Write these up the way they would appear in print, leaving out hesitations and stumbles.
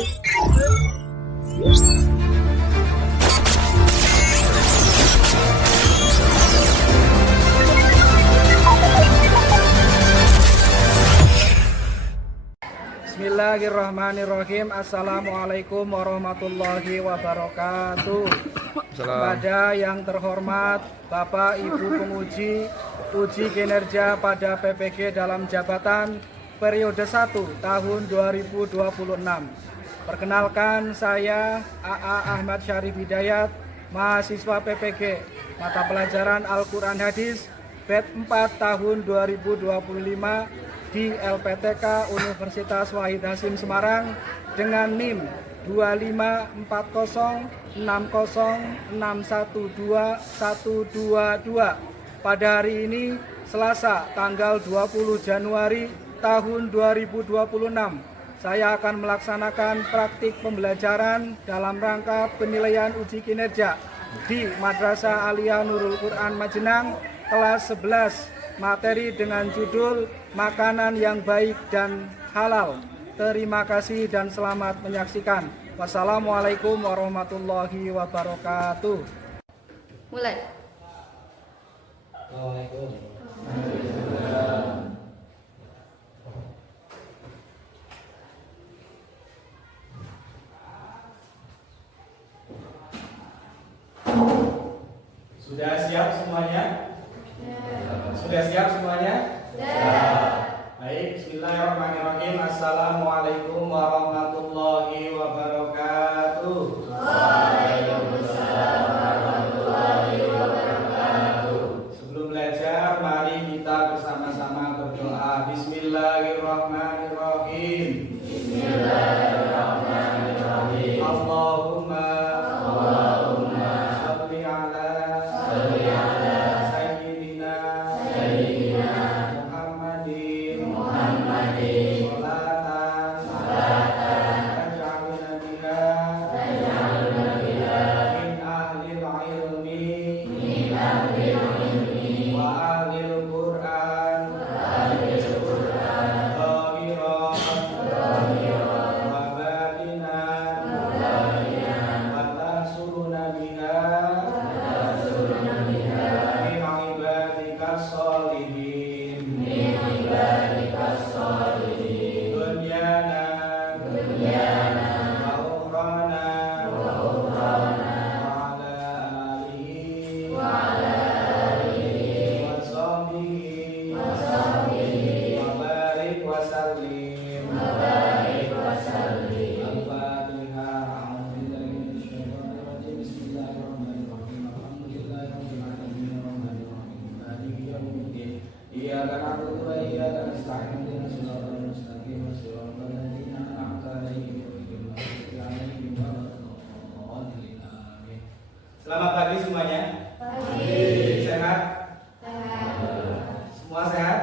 Bismillahirrahmanirrahim. Assalamualaikum warahmatullahi wabarakatuh. Kepada yang terhormat Bapak Ibu penguji uji kinerja pada PPG dalam jabatan periode 1 tahun 2026. Perkenalkan, saya AA Ahmad Syarif Hidayat, mahasiswa PPG mata pelajaran Al-Quran Hadis BED 4 tahun 2025 di LPTK Universitas Wahid Hasim Semarang dengan NIM 2540606121122. Pada hari ini Selasa tanggal 20 Januari tahun 2026, saya akan melaksanakan praktik pembelajaran dalam rangka penilaian uji kinerja di Madrasah Aliyah Nurul Quran Majenang kelas 11, materi dengan judul makanan yang baik dan halal. Terima kasih dan selamat menyaksikan. Wassalamualaikum warahmatullahi wabarakatuh. Mulai. Assalamualaikum. Sudah siap semuanya? Sudah siap semuanya? Baik, bismillahirrahmanirrahim. Assalamualaikum warahmatullahi wabarakatuh. Waalaikumsalam warahmatullahi wabarakatuh. Sebelum belajar, mari kita bersama-sama berdoa. Bismillahirrahmanirrahim. Bismillahirrahmanirrahim. Allahumma sholli ala sayyidina Muhammadin sholatan taj'aluna biha min ahlil ilmi wa ahlil Qur'an zahiran wa batinan wa tahsuruna biha min ibadikas sholihin dunyana wa ukhrana wa ala alihi wa sahbihi wa barik wa sallim. Al-Fatihah. A'udzubillahi minasyaitonir rajim. Bismillahirrahmanirrahim. Alhamdulillahirabbil alamin arrahmanirrahim maliki yaumiddin. Iyyaka na'budu wa iyyaka nasta'in. Ihdinas siratal mustaqim. Shiratal ladzina an'amta 'alaihim ghairil maghdubi 'alaihim waladdallin. Amin. Selamat pagi semuanya. Sehat? Semua sehat?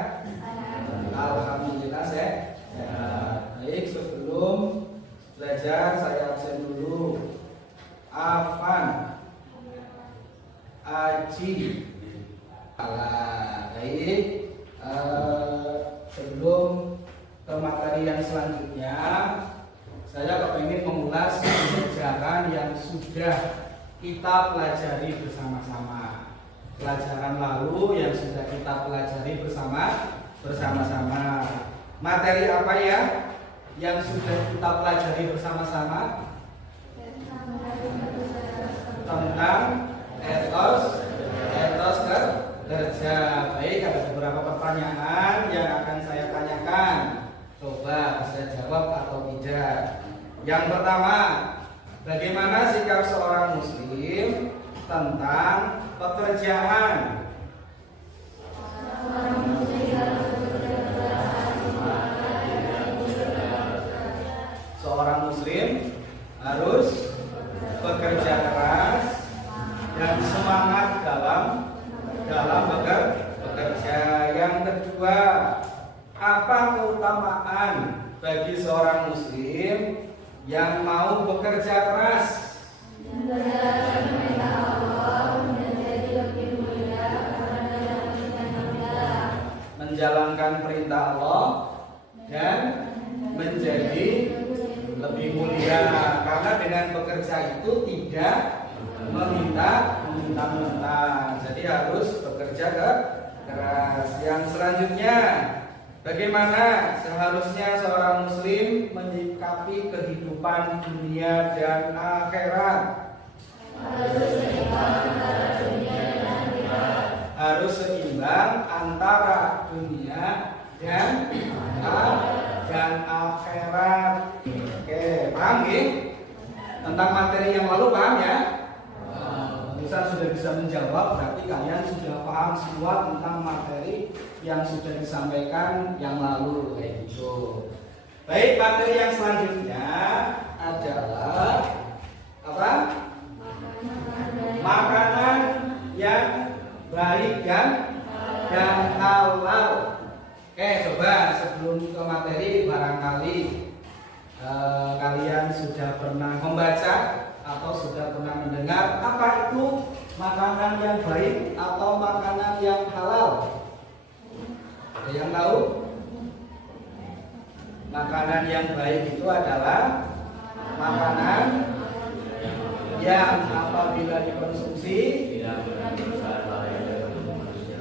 Alhamdulillah sehat. Baik, sebelum belajar saya absen dulu. Afan, Aji, baik. Sebelum ke materi yang selanjutnya, saya kepingin mengulas pelajaran yang sudah kita pelajari bersama-sama. Pelajaran lalu yang sudah kita pelajari bersama-sama. Materi apa ya yang sudah kita pelajari bersama-sama? Tentang etos kerja. Baik, ada beberapa pertanyaan yang akan saya tanyakan. Coba bisa jawab atau tidak. Yang pertama, bagaimana sikap seorang muslim tentang pekerjaan? Seorang muslim harus bekerja keras dan semangat dalam bekerja. Yang kedua, apa keutamaan bagi seorang muslim yang mau bekerja keras? Menjalankan perintah Allah dan menjadi lebih mulia, karena dengan bekerja itu tidak meminta-minta. Jadi harus bekerja keras. Yang selanjutnya, bagaimana seharusnya seorang muslim menyikapi kehidupan dunia dan akhirat? Harus seimbang antara dunia dan akhirat. Oke, paham nggih? Tentang materi yang lalu paham ya? Misal sudah bisa menjawab, berarti kalian sudah paham semua tentang materi yang sudah disampaikan yang lalu, kayak gitu. Baik, materi yang selanjutnya adalah apa? Makanan yang baik dan halal. Oke, coba sebelum ke materi, barangkali kalian sudah pernah membaca atau sudah pernah mendengar apa itu makanan yang baik atau makanan yang halal? Ada yang tahu? Makanan yang baik itu adalah makanan yang apabila dikonsumsi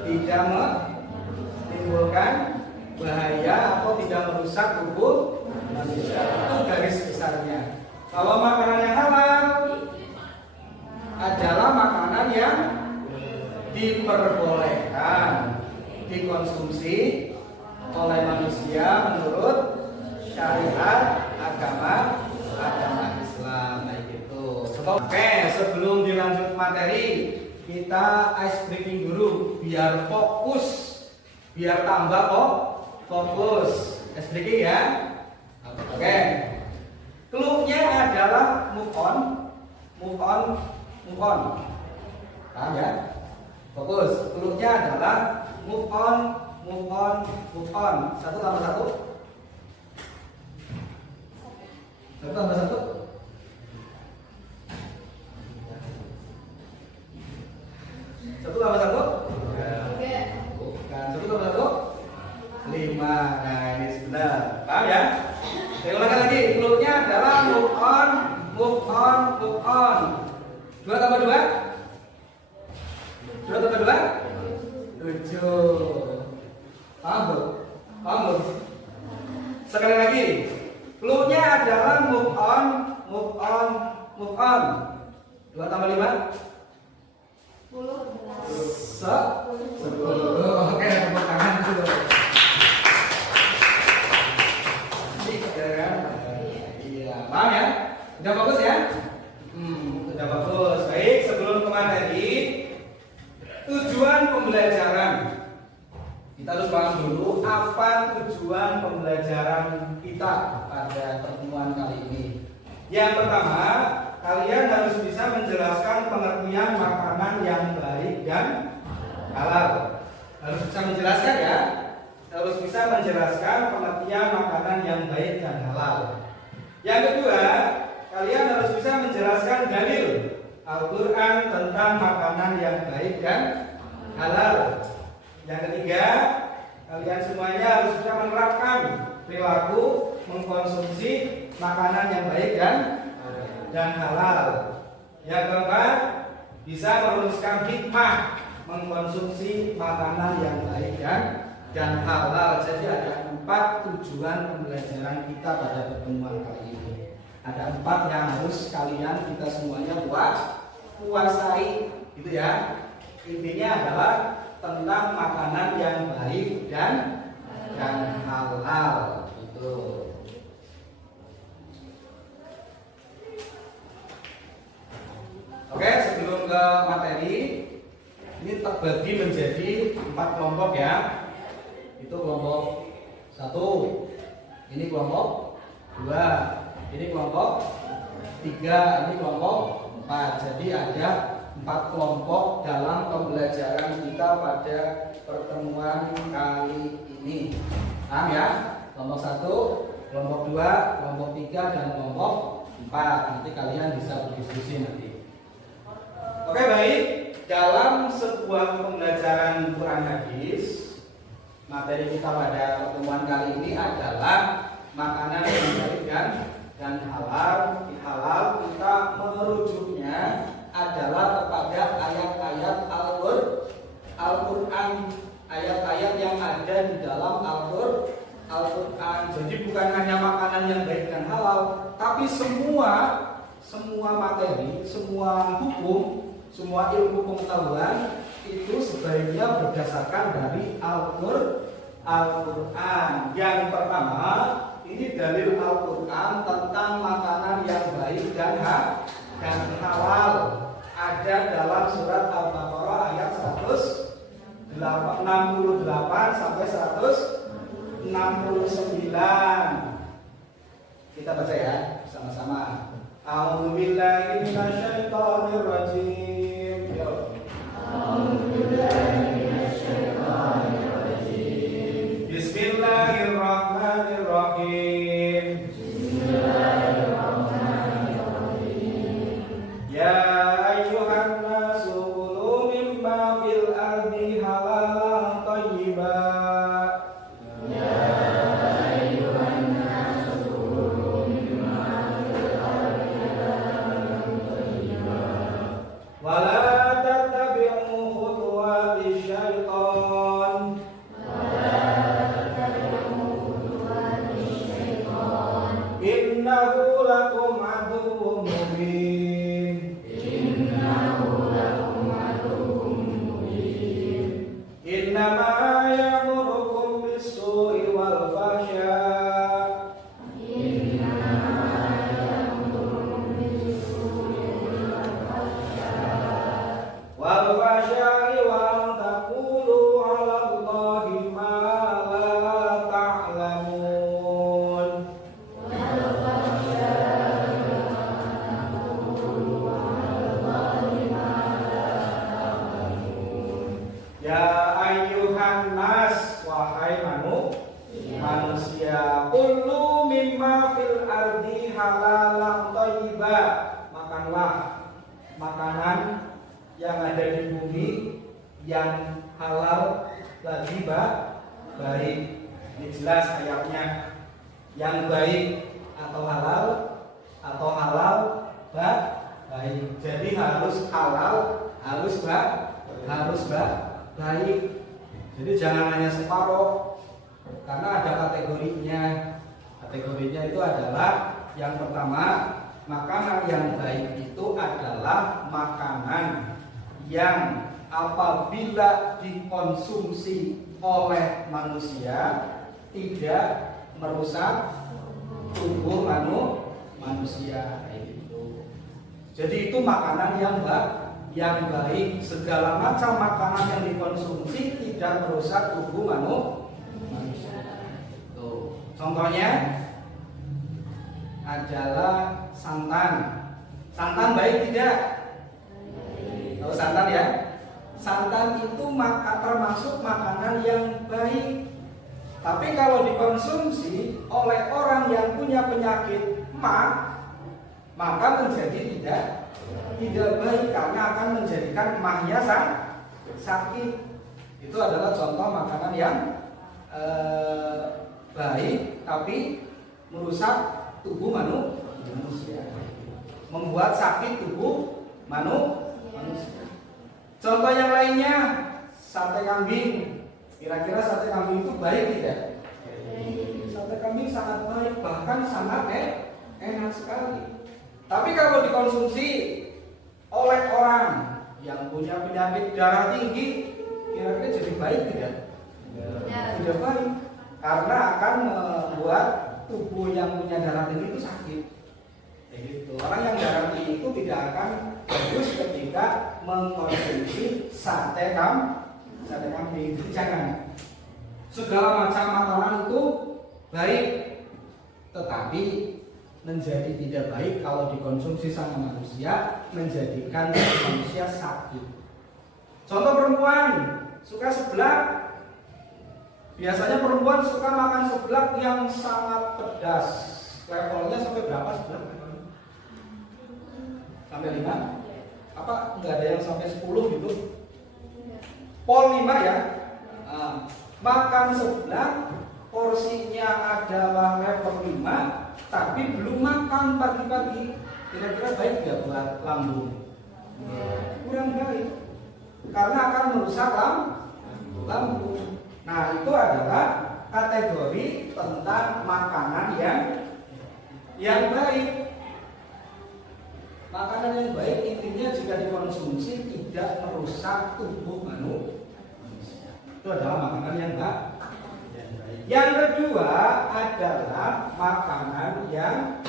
tidak menimbulkan bahaya atau tidak merusak tubuh manusia. Itu garis besarnya. Kalau makanan yang halal adalah makanan yang diperbolehkan dikonsumsi oleh manusia menurut syariat agama Islam. Nah gitu. Oke, sebelum dilanjut materi, kita ice breaking dulu biar fokus, biar tambah fokus. Ice breaking ya. Oke. Clue-nya adalah move on. Paham ya? Fokus. Clue-nya adalah move on. Satu tambah satu. Satu tambah satu. Satu tambah satu. Bukan. Satu tambah satu. 5. Nah ini sebentar. Paham ya? Saya ulangi lagi. Clue-nya adalah move on. 2 tambah 2. 2 tambah 2. 7. Paham belum? Sekali lagi. Clue-nya adalah move on. 2 tambah 5. 10. Oke, tepuk tangan dulu. Iya, paham ya? Udah bagus ya? Udah bagus. Baik, sebelum ke materi, tujuan pembelajaran. Kita harus paham dulu apa tujuan pembelajaran kita pada pertemuan kali ini. Yang pertama, kalian harus bisa menjelaskan pengertian makanan yang baik dan halal. Harus bisa menjelaskan ya. Harus bisa menjelaskan pengertian makanan yang baik dan halal. Yang kedua, kalian harus bisa menjelaskan dalil Al-Quran tentang makanan yang baik dan halal. Yang ketiga, kalian semuanya harus bisa menerapkan perilaku mengkonsumsi makanan yang baik dan halal. Yang keempat, bisa merumuskan hikmah mengkonsumsi makanan yang baik dan halal. Jadi ada 4 tujuan pembelajaran kita pada pertemuan kali ini. Ada 4 yang harus kalian kita semuanya kuasai, gitu ya. Intinya adalah tentang makanan yang baik dan halal, gitu. Oke, sebelum ke materi, ini terbagi menjadi 4 kelompok ya. Itu kelompok 1, ini kelompok 2, ini kelompok 3, ini kelompok 4. Jadi ada 4 kelompok dalam pembelajaran kita pada pertemuan kali ini. Paham ya? Kelompok 1, kelompok 2, kelompok 3, dan kelompok 4. Nanti kalian bisa berdiskusi nanti. Oke, baik. Dalam sebuah pembelajaran Quran hadis, materi kita pada pertemuan kali ini adalah makanan yang baik dan dan halal kita merujuknya adalah kepada ayat-ayat Al-Quran, ayat-ayat yang ada di dalam Al-Quran. Jadi bukan hanya makanan yang baik dan halal, tapi semua materi, semua hukum, semua ilmu pengetahuan itu sebaiknya berdasarkan dari Al-Quran. Yang pertama, ini dalil Al-Quran tentang makanan yang baik dan halal. Ada dalam surat Al-Baqarah ayat 168 sampai 169. Kita baca ya sama-sama. A'udzu billahi minasyaitonir rajim. Bismillahirrahmanirrahim. Ya ayyuhan nasu kulu mimma fil ardi halalan thayyiban. Wala tattabi'u khutuwatis syaitan. Innahu lakum aduwwun mubin. Innama ya'murukum bis-su'i wal fahsya'. Wal fahsya'i wa an taqulu 'ala Allahi ma la ta'lamun. Ya ayyuhan nas, wahai manusia, kullu mimma fil ardi halalan thayyiba. Makanlah makanan yang ada di bumi yang halal lagi baik. Ini jelas ayatnya, yang baik atau halal baik. Jadi harus halal, harus baik. Jadi jangan hanya separuh, karena ada kategorinya. Kategorinya itu adalah yang pertama, makanan yang baik itu adalah makanan yang apabila dikonsumsi oleh manusia tidak merusak tubuh manusia. Jadi itu makanan yang baik. Segala macam makanan yang dikonsumsi tidak merusak tubuh manusia. Tuh. Contohnya adalah santan. Santan baik tidak? Tahu santan ya? Santan itu termasuk makanan yang baik. Tapi kalau dikonsumsi oleh orang yang punya penyakit maka menjadi tidak baik, karena akan menjadikan emahnya sakit. Itu adalah contoh makanan yang baik tapi merusak tubuh manusia, membuat sakit tubuh manusia. Contoh yang lainnya, sate kambing. Kira-kira sate kambing itu baik tidak? Sate kambing sangat baik, bahkan sangat enak sekali. Tapi kalau dikonsumsi oleh orang yang punya penyakit darah tinggi, kira-kira jadi baik tidak? Tidak baik, karena akan membuat tubuh yang punya darah tinggi itu sakit. Gitu. Orang yang darah tinggi itu tidak akan bagus ketika mengkonsumsi sate kambing. Jangan. Segala macam makanan itu baik, tetapi menjadi tidak baik kalau dikonsumsi sama manusia, menjadikan manusia sakit. Contoh, perempuan suka seblak. Biasanya perempuan suka makan seblak yang sangat pedas. Levelnya sampai berapa seblak? Sampai 5? Apa enggak ada yang sampai 10 gitu? Pol 5 ya. Makan seblak porsinya adalah level 5. tapi belum makan pagi-pagi, kira-kira baik nggak buat lambung? Kurang baik, karena akan merusak lambung. Nah, itu adalah kategori tentang makanan yang baik. Makanan yang baik intinya jika dikonsumsi tidak merusak tubuh manusia. Itu adalah makanan yang baik. Yang kedua adalah makanan yang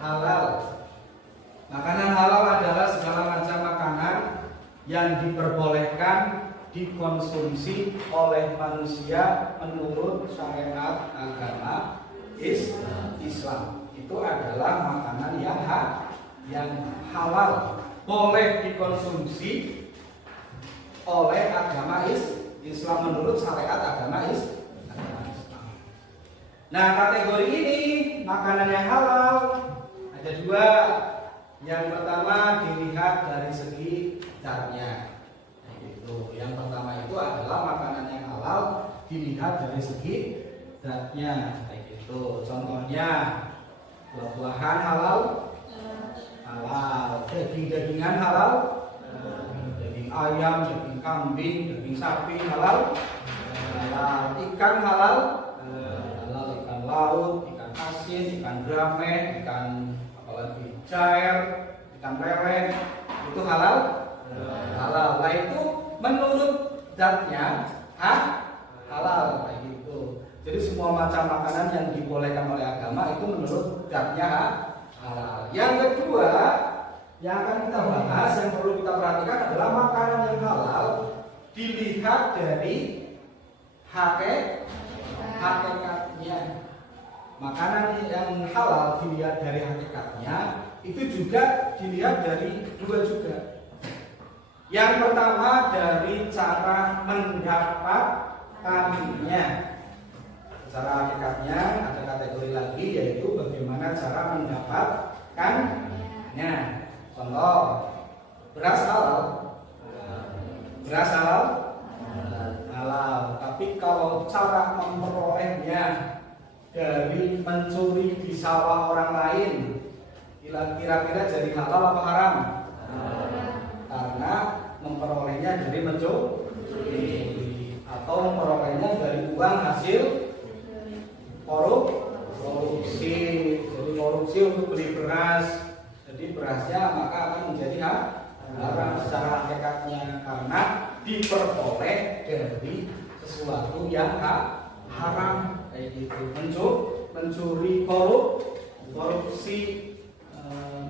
halal. Makanan halal adalah segala macam makanan yang diperbolehkan dikonsumsi oleh manusia menurut syariat agama Islam. Itu adalah makanan yang halal, boleh dikonsumsi oleh agama Islam menurut syariat agama Islam. Nah, kategori ini makanan yang halal ada dua. Yang pertama dilihat dari segi zatnya. Yang pertama itu adalah makanan yang halal dilihat dari segi zatnya. Contohnya buah-buahan halal, daging-dagingan halal, daging ayam, daging kambing, daging sapi halal, ikan halal, ikan laut, ikan asin, ikan drame, ikan apalagi cair, ikan lele, itu halal. Nah, itu menurut zatnya halal kayak gitu. Jadi semua macam makanan yang dibolehkan oleh agama itu menurut zatnya halal. Yang kedua yang akan kita bahas, yang perlu kita perhatikan adalah makanan yang halal dilihat dari hakikatnya. Makanan yang halal dilihat dari hakikatnya itu juga dilihat dari dua juga. Yang pertama dari cara mendapatkannya. Secara hakikatnya ada kategori lagi, yaitu bagaimana cara mendapatkannya. Contoh, beras halal. Beras halal? Halal. Tapi kalau cara memperolehnya dari mencuri di sawah orang lain, kira-kira jadi halal apa haram? Karena memperolehnya dari mencuri atau memperolehnya dari uang hasil korupsi. Jadi korupsi untuk beli beras, jadi berasnya maka akan menjadi haram secara hakikatnya, karena diperoleh dari sesuatu yang haram kayak gitu. Mencuri, korupsi,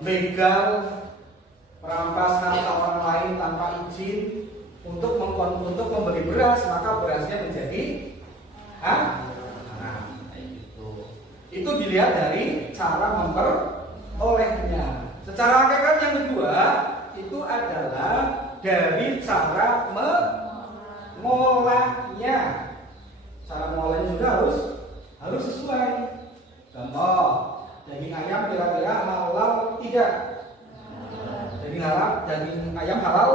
begal, merampas harta orang lain tanpa izin untuk membeli beras, maka berasnya menjadi haram. Itu dilihat dari cara memperolehnya. Secara hakikat yang kedua itu adalah dari cara mengolahnya. Cara mengolahnya juga harus sesuai. Contoh, daging ayam kira-kira halal tidak? Daging ayam halal.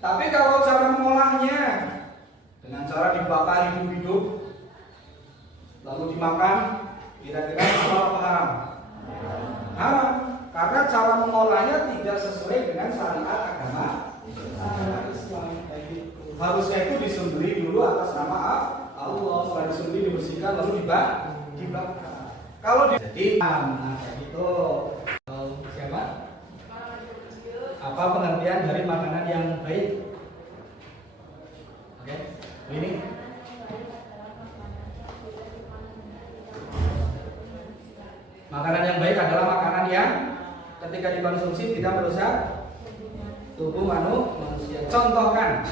Tapi kalau cara mengolahnya dengan cara dibakar hidup-hidup lalu dimakan, kira-kira halal apa haram? Haram, karena cara mengolahnya tidak sesuai dengan syariat agama Islam. Harusnya itu disembelih dulu atas nama Allah, setelah disembelih dibersihkan lalu dibakar. Kalau jadi kayak gitu. Siapa? Apa pengertian dari makanan yang baik? Oke, ini makanan yang baik adalah makanan yang ketika dikonsumsi tidak merusak tubuh manusia. Contohkan.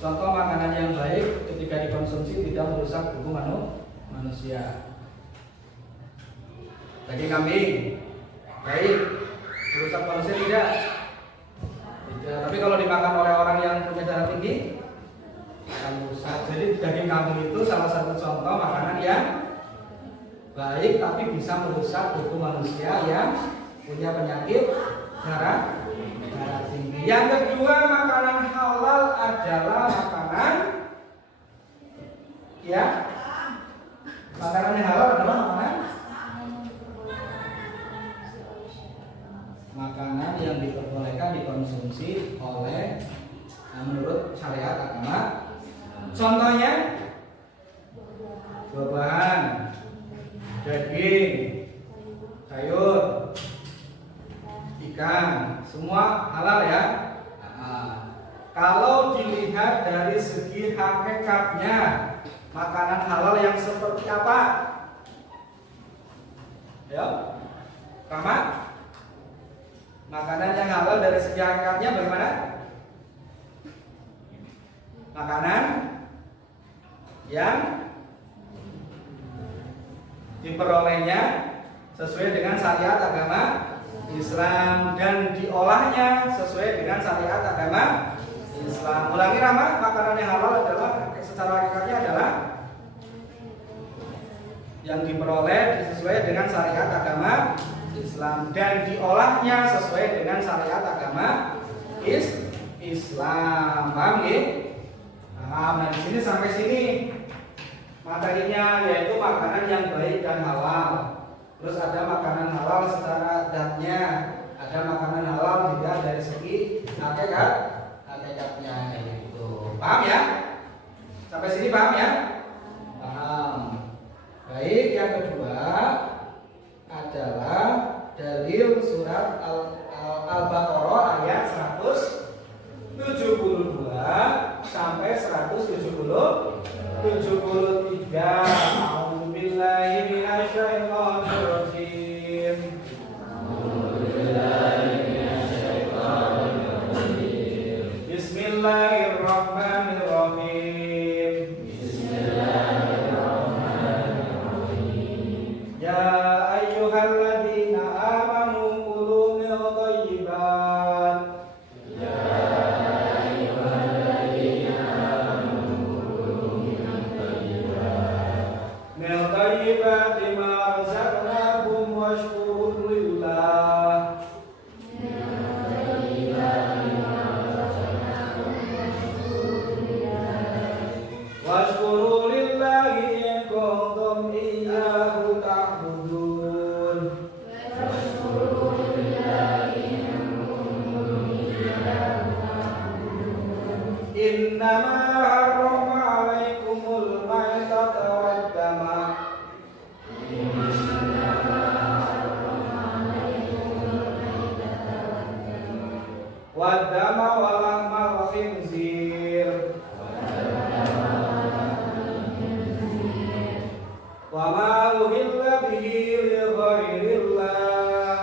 Contoh makanan yang baik ketika dikonsumsi tidak merusak tubuh manusia. Daging kambing baik, merusak manusia tidak. Tapi kalau dimakan oleh orang yang punya darah tinggi akan merusak. Jadi daging kambing itu salah satu contoh makanan yang baik tapi bisa merusak tubuh manusia yang punya penyakit darah tinggi. Yang kedua, makanan halal adalah makanan Ya. Makanan yang halal adalah makanan yang diperbolehkan dikonsumsi oleh menurut syariat agama. Contohnya buah-buahan, daging, sayur, ikan, semua halal ya. Kalau dilihat dari segi hakikatnya, makanan halal yang seperti apa? Ya, Rahmat? Makanan yang halal dari segi hakikatnya bagaimana? Makanan yang diperolehnya sesuai dengan syariat agama Islam dan diolahnya sesuai dengan syariat agama Islam. Ulangi Rama, makanan yang halal adalah secara hakikatnya adalah yang diperoleh sesuai dengan syariat agama Islam dan diolahnya sesuai dengan syariat agama Islam. Paham ya? Nah, di sini sampai sini materinya yaitu makanan yang baik dan halal. Terus ada makanan halal secara adatnya, ada makanan halal juga dari segi hakikatnya gitu. Paham ya? Sampai sini paham ya? Paham. Baik, yang kedua adalah dalil surat Al-Baqarah ayat 172 sampai 173. A'udzubillahi minasyaitonir rajim. Bismillahirrahmanirrahim. Ya ayyuhalladzina amanu kulu min thayyibat. Min thayyibati ma razaqnakum washkuru lillah. Washkuru lillahi in kuntum iyyahu ta'budun. Innama harrama 'alaikumul maitata wad-dama wad-dama wa lahmal khinzir wa ma uhilla bihi li ghairillah.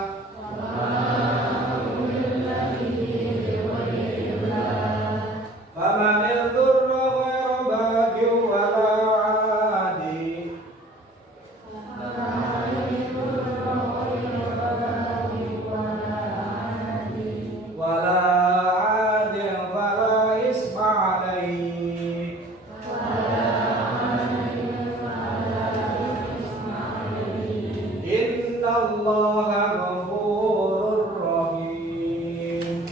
Faman yadhurra ghayra baghin wala 'adin wala 'adin fala isma 'alaihi. Innallaha ghafurur rahim.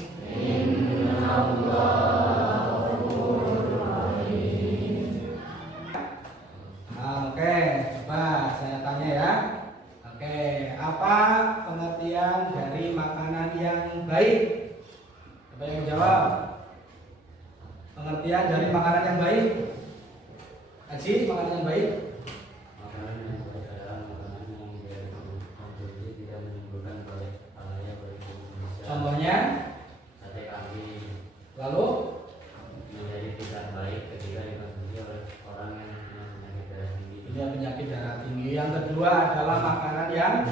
Oke, coba saya tanya ya. Oke, apa pengertian dari makanan yang baik? Coba yang jawab. Pengertian dari makanan yang baik. Haji, makanan yang baik. Makanan yang adalah makanan yang dikonsumsi tidak menimbulkan bahaya bagi tubuh manusia. Contohnya, Sate kambing lalu menjadi tidak baik ketika dikonsumsi oleh orang yang punya penyakit darah tinggi. punya penyakit darah tinggi. Yang kedua adalah makanan yang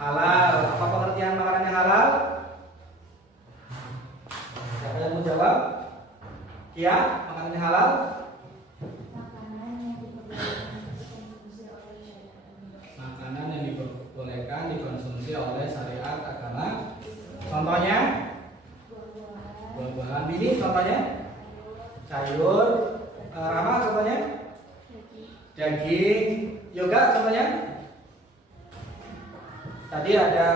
halal. Apa pengertian makanan yang halal? Siapa yang mau jawab? Kia, makanan yang halal? Makanan yang diperbolehkan dikonsumsi oleh syariat agama. Contohnya buah-buahan. Ini contohnya sayur. Rama contohnya daging. Yoga contohnya tadi ada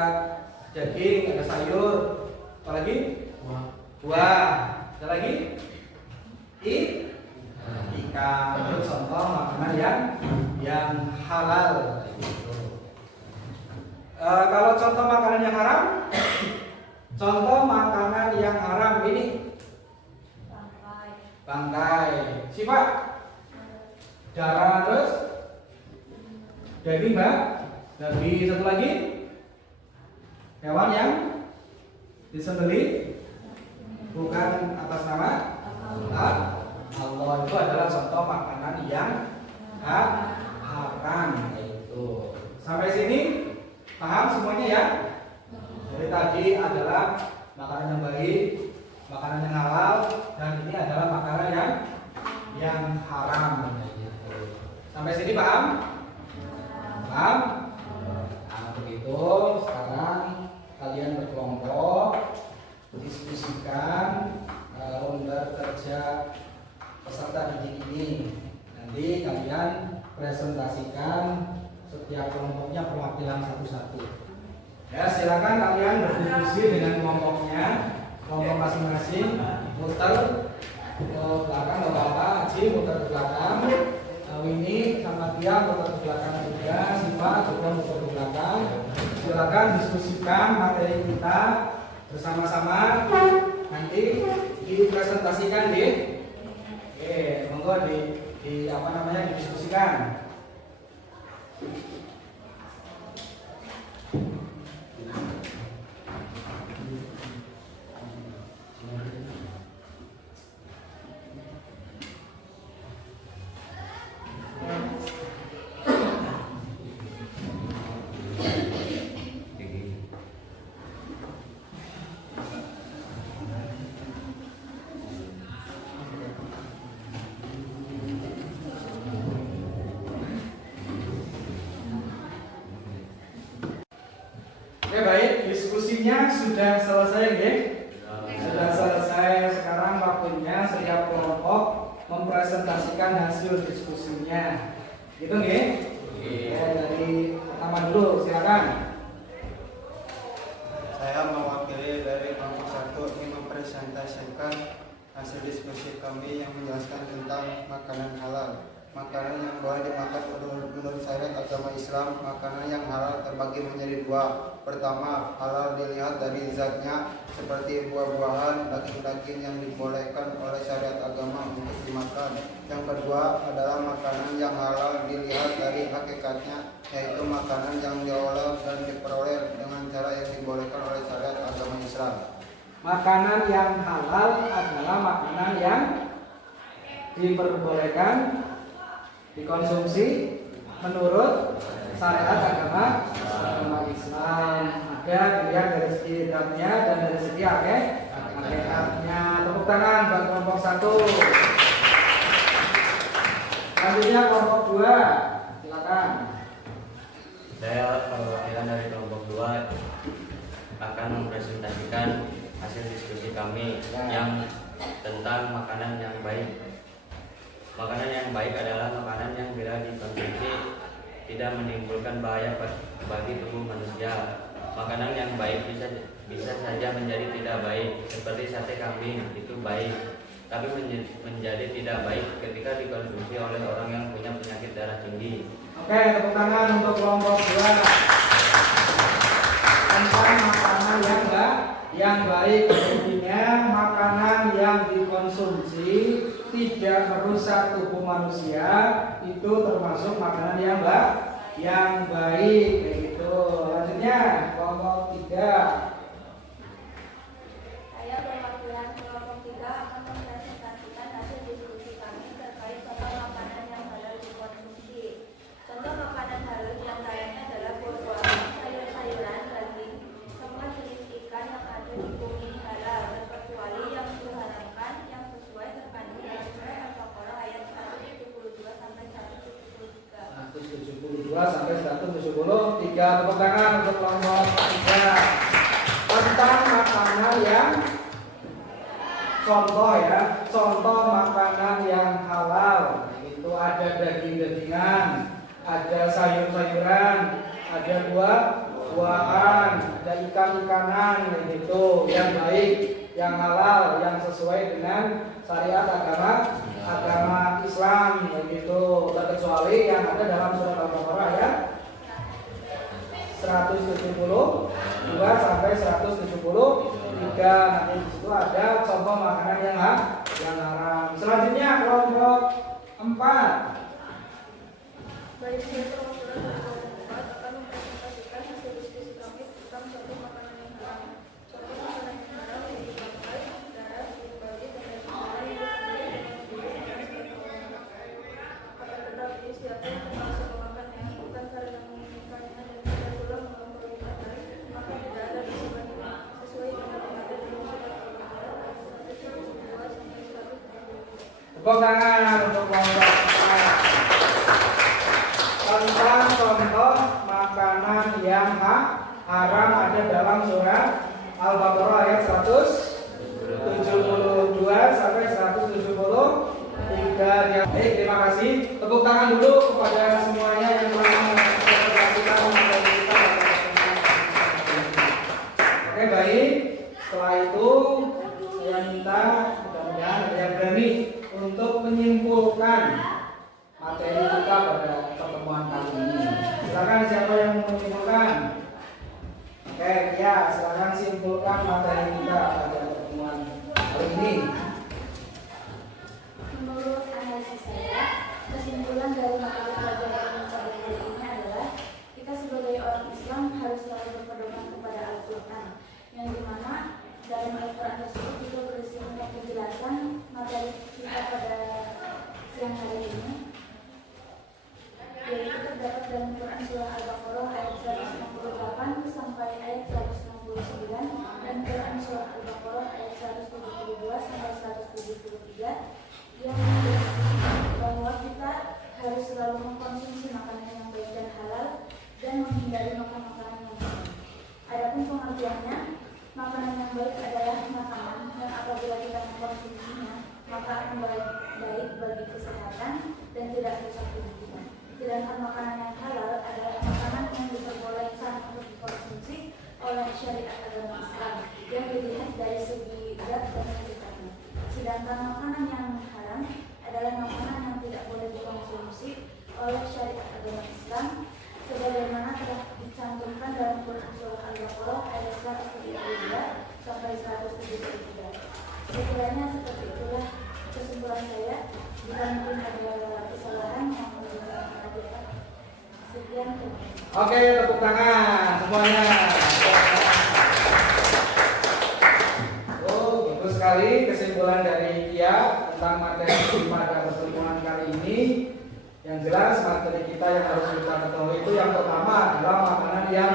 daging, ada sayur. Apa lagi? Buah. Ada lagi? Ikan. Itu contoh makanan makanan yang halal. Kalau contoh makanan yang haram, contoh makanan yang haram ini bangkai, sifat, darah, terus daging, Mbak. Daging, satu lagi hewan yang disembelih bukan atas nama Allah, itu adalah contoh makanan yang haram. Itu sampai sini paham semuanya ya? Jadi tadi adalah makanan yang baik, makanan yang halal, dan ini adalah makanan yang haram. Sampai sini paham? Paham? Nah, begitu. Sekarang kalian berkelompok, diskusikan lembar kerja peserta didik ini. Nanti kalian presentasikan setiap kelompoknya perwakilan satu-satu. Ya, silakan kalian berdiskusi dengan kelompoknya, kelompok masing-masing. Muter ke belakang, Bapak Haji muter ke belakang, Winnie sama dia muter ke belakang juga, Siva juga muter ke belakang. Silakan diskusikan materi kita bersama-sama. Nanti dipresentasikan di monggo di apa namanya didiskusikan. Oke, baik, diskusinya sudah selesai, ya? Sudah selesai. Sekarang waktunya setiap kelompok mempresentasikan hasil diskusinya. Gitu, nggih? Ya, dari pertama dulu, silakan. Saya mewakili dari kelompok 1 ingin mempresentasikan hasil diskusi kami yang menjelaskan tentang makanan halal. Makanan yang boleh dimakan menurut syariat agama Islam. Makanan yang halal terbagi menjadi dua. Pertama, halal dilihat dari zatnya, seperti buah-buahan, daging-daging yang dibolehkan oleh syariat agama untuk dimakan. Yang kedua adalah makanan yang halal dilihat dari hakikatnya, yaitu makanan yang diolah dan diperoleh dengan cara yang dibolehkan oleh syariat agama Islam. Makanan yang halal adalah makanan yang diperbolehkan dikonsumsi menurut syariat agama Islam. Ada dilihat dari segi zatnya dan dari segi hakikatnya. Tepuk tangan buat kelompok 1. Selanjutnya kelompok 2, silakan. Saya perwakilan dari kelompok 2 akan mempresentasikan hasil diskusi kami yang tentang makanan yang baik. Makanan yang baik adalah makanan yang bila dikonsumsi tidak menimbulkan bahaya bagi tubuh manusia. Makanan yang baik bisa saja menjadi tidak baik, seperti sate kambing itu baik, tapi menjadi tidak baik ketika dikonsumsi oleh orang yang punya penyakit darah tinggi. Oke, tepuk tangan untuk kelompok 2. Tentang makanan yang baik, intinya makanan yang dikonsumsi tidak merusak tubuh manusia itu termasuk makanan yang baik, kayak gitu. Lanjutnya kelompok 3. Saya perwakilan kelompok 3 akan mempresentasikan hasil diskusi kami terkait contoh makanan yang halal dikonsumsi. Contoh makanan halal diantaranya adalah buah-buahan, sayur-sayuran, daging, semua jenis ikan yang ada di bumi ini halal, terkecuali yang diharamkan yang sesuai terkandung dalam surat Al-Baqarah ayat 172 sampai 173. 172 sampai 173. Tepuk tangan untuk kelompok 3. Tentang makanan yang contoh makanan yang halal itu ada daging-dagingan, ada sayur-sayuran, ada buah-buahan, ada ikan-ikanan gitu yang baik. yang halal, yang sesuai dengan syariat agama Islam, begitu, terkecuali yang ada dalam surat Al-Baqarah ayat 172 sampai 173. Nanti di situ ada contoh makanan yang haram. Selanjutnya kelompok 4. Baik, saya perwakilan dari kelompok 4 akan mempresentasikan hasil diskusi kami tentang contoh makanan yang haram. Contoh makanan yang haram yaitu bangkai, darah, kulit babi, dan lain sebagainya yang disebut dengan sebagai akan tetapi siapa yang termasuk memakannya bukan karena menginginkannya dan tidak pula melampaui batas, maka tidak ada dosa sesuai dengan yang ada dalam surat Al-Baqarah ayat 172 sampai 173. Tepuk tangan untuk kelompok 4. Tentang contoh makanan yang haram ada dalam surat Al-Baqarah ayat 172 sampai 173. Baik, terima kasih. Tepuk tangan dulu kepada semuanya yang telah memperhatikan materi kita. Oke, baik. Setelah itu saya minta mudah-mudahan ada yang berani untuk menyimpulkan materi kita pada pertemuan kali ini. Silakan siapa yang mau menyimpulkan? Oke, ya, silakan simpulkan materi kita pada pertemuan kali ini. Menurut analisis saya, kesimpulan dari materi pelajaran pada hari ini adalah kita sebagai orang Islam harus selalu berpedoman kepada Al-Quran, yang dimana dalam Al-Quran tersebut juga berisi banyak penjelasan materi kita pada siang hari ini, yaitu terdapat dalam Quran surah Al-Baqarah ayat 168 sampai ayat 169 dan Quran surah Al-Baqarah ayat 172 sampai 173 yang menjelaskan bahwa kita harus selalu mengkonsumsi makanan yang baik dan halal dan menghindari makanan yang haram. Adapun pengertiannya, makanan yang baik adalah makanan yang apabila kita mengkonsumsinya maka akan baik bagi kesehatan dan tidak rusak tubuh kita. Sedangkan makanan yang halal adalah makanan yang diperbolehkan untuk dikonsumsi oleh syariat agama Islam yang dilihat dari segi zat dan hakikatnya. Sedangkan makanan yang haram adalah makanan yang tidak boleh dikonsumsi oleh syariat agama Islam sebagaimana telah dicantumkan dalam Quran surah Al-Baqarah ayat 172 sampai 173. Sekiranya seperti itulah kesimpulan saya. Jika mungkin ada kesalahan yang sekian. Oke, tepuk tangan semuanya. Oh, bagus sekali kesimpulan dari Kia tentang materi pada pertemuan kali ini. Yang jelas materi kita yang harus kita ketahui itu yang pertama adalah makanan yang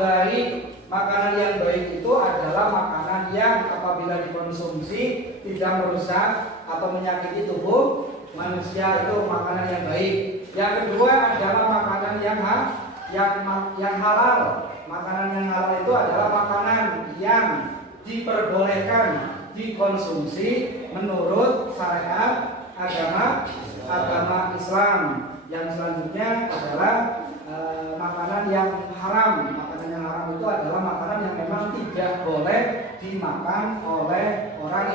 baik. Makanan yang baik itu adalah makanan yang apabila dikonsumsi tidak merusak atau menyakiti tubuh manusia, itu makanan yang baik. Yang kedua adalah makanan yang halal. Makanan yang halal itu adalah makanan yang diperbolehkan dikonsumsi menurut syariat agama Islam. Yang selanjutnya adalah makanan yang haram. Makanan yang haram itu adalah makanan yang memang tidak boleh dimakan oleh orang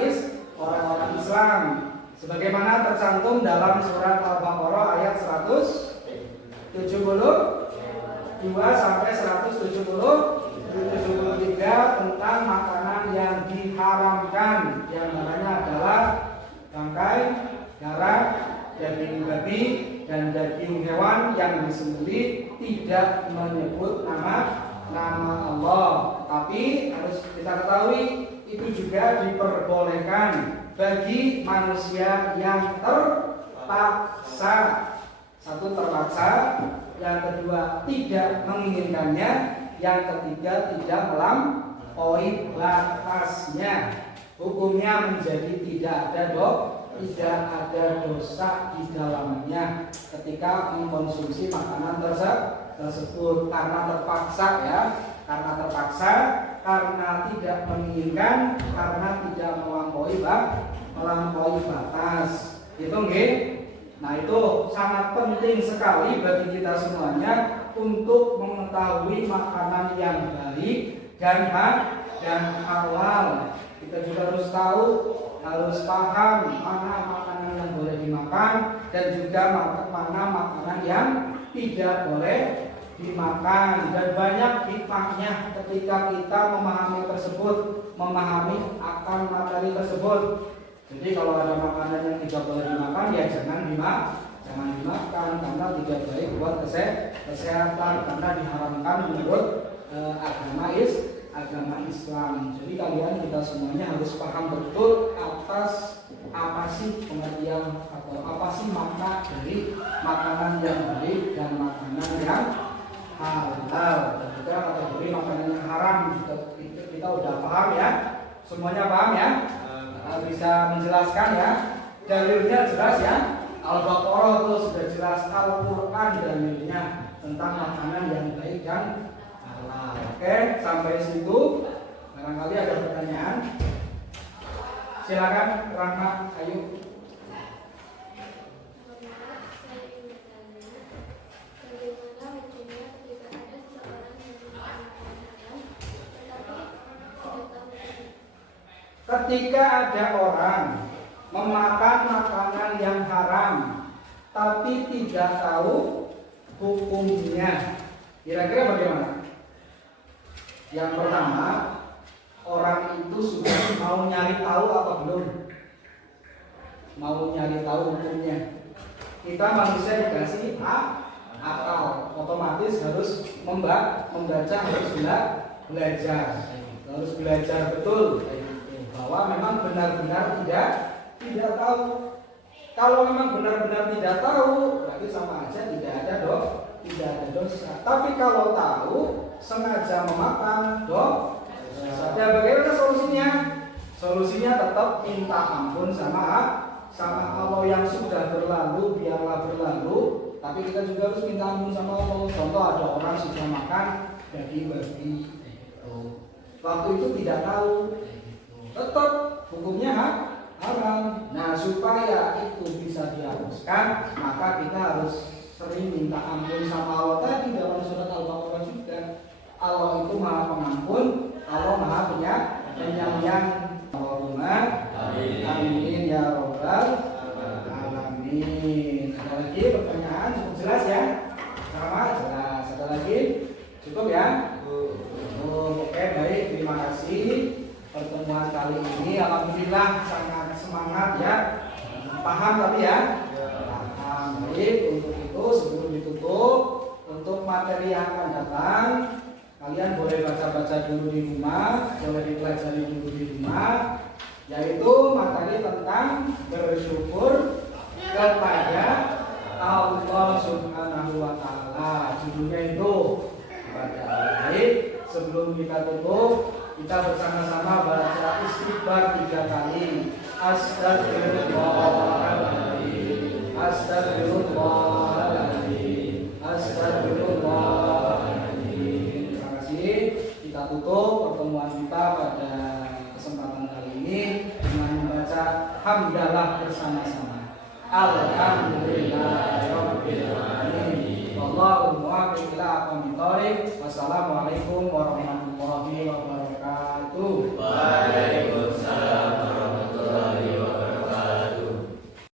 Islam. Sebagaimana tercantum dalam surat Al-Baqarah ayat 172 sampai 173 tentang makanan yang diharamkan. Di antaranya adalah bangkai, darah, daging babi, dan daging hewan yang disembelih tidak menyebut nama Allah. Tapi harus kita ketahui itu juga diperbolehkan bagi manusia yang terpaksa. Satu, terpaksa. Yang kedua, tidak menginginkannya. Yang ketiga, tidak melampaui batasnya. Hukumnya menjadi tidak ada dosa di dalamnya ketika mengkonsumsi makanan tersebut karena terpaksa, karena tidak menginginkan, karena tidak melampaui batas. Itu nggih. Nah, itu sangat penting sekali bagi kita semuanya untuk mengetahui makanan yang baik dan dan halal. Kita juga harus tahu, harus paham mana makanan yang boleh dimakan dan juga mana makanan yang tidak boleh dimakan. Dan banyak hikmahnya ketika kita memahami tersebut, memahami akan materi tersebut. Jadi kalau ada makanan yang tidak boleh dimakan, ya jangan dimakan karena tidak baik buat kesehatan, karena diharamkan menurut agama Islam. Jadi kalian kita semuanya harus paham betul atas apa sih pengertian atau apa sih makna dari makanan yang baik dan makanan yang halal, dan juga kategori makanan yang haram. Kita udah paham ya, semuanya paham ya, bisa menjelaskan ya, dalilnya jelas ya. Al-Baqarah itu sudah jelas, Al-Quran dalilnya tentang makanan yang baik dan halal. Oke, sampai situ. Barangkali ada pertanyaan. Silakan, Rahma, ayo. Ketika ada orang memakan makanan yang haram tapi tidak tahu hukumnya, kira-kira bagaimana? Yang pertama, orang itu sudah mau nyari tahu apa belum? Mau nyari tahu hukumnya. Kita manusia dikasih akal, otomatis harus membaca, harus belajar, harus belajar betul bahwa memang benar-benar tidak tahu. Kalau memang benar-benar tidak tahu, berarti sama aja tidak ada dosa. Tapi kalau tahu, sengaja memakan dosa. Ya bagaimana solusinya? Solusinya tetap minta ampun sama Allah. Yang sudah berlalu biarlah berlalu. Tapi kita juga harus minta ampun sama Allah. Contoh ada orang sudah makan daging babi, waktu itu tidak tahu, tetap hukumnya haram. Nah, supaya itu bisa dihapuskan, maka kita harus sering minta ampun sama Allah. Tadi dalam surat Al-Baqarah juga, Allah itu Maha Pengampun, Allah Maha Penyayang. Allahumma amin ya rabbal alamin. Ada lagi pertanyaan? Cukup jelas ya? Sama jelas. Ada lagi? Cukup ya? Oke, baik, terima kasih. Pertemuan kali ini alhamdulillah sangat semangat ya, paham tapi ya, paham. Baik, untuk itu sebelum ditutup, untuk materi yang akan datang, kalian boleh baca-baca dulu di rumah, boleh dipelajari dulu di rumah, yaitu materi tentang bersyukur kepada Allah Subhanahu wa Ta'ala. Judulnya itu kepada Allah. Baik, sebelum kita tutup, kita bersama-sama baca istighfar 3 kali. Astagfirullahaladzim, astagfirullah.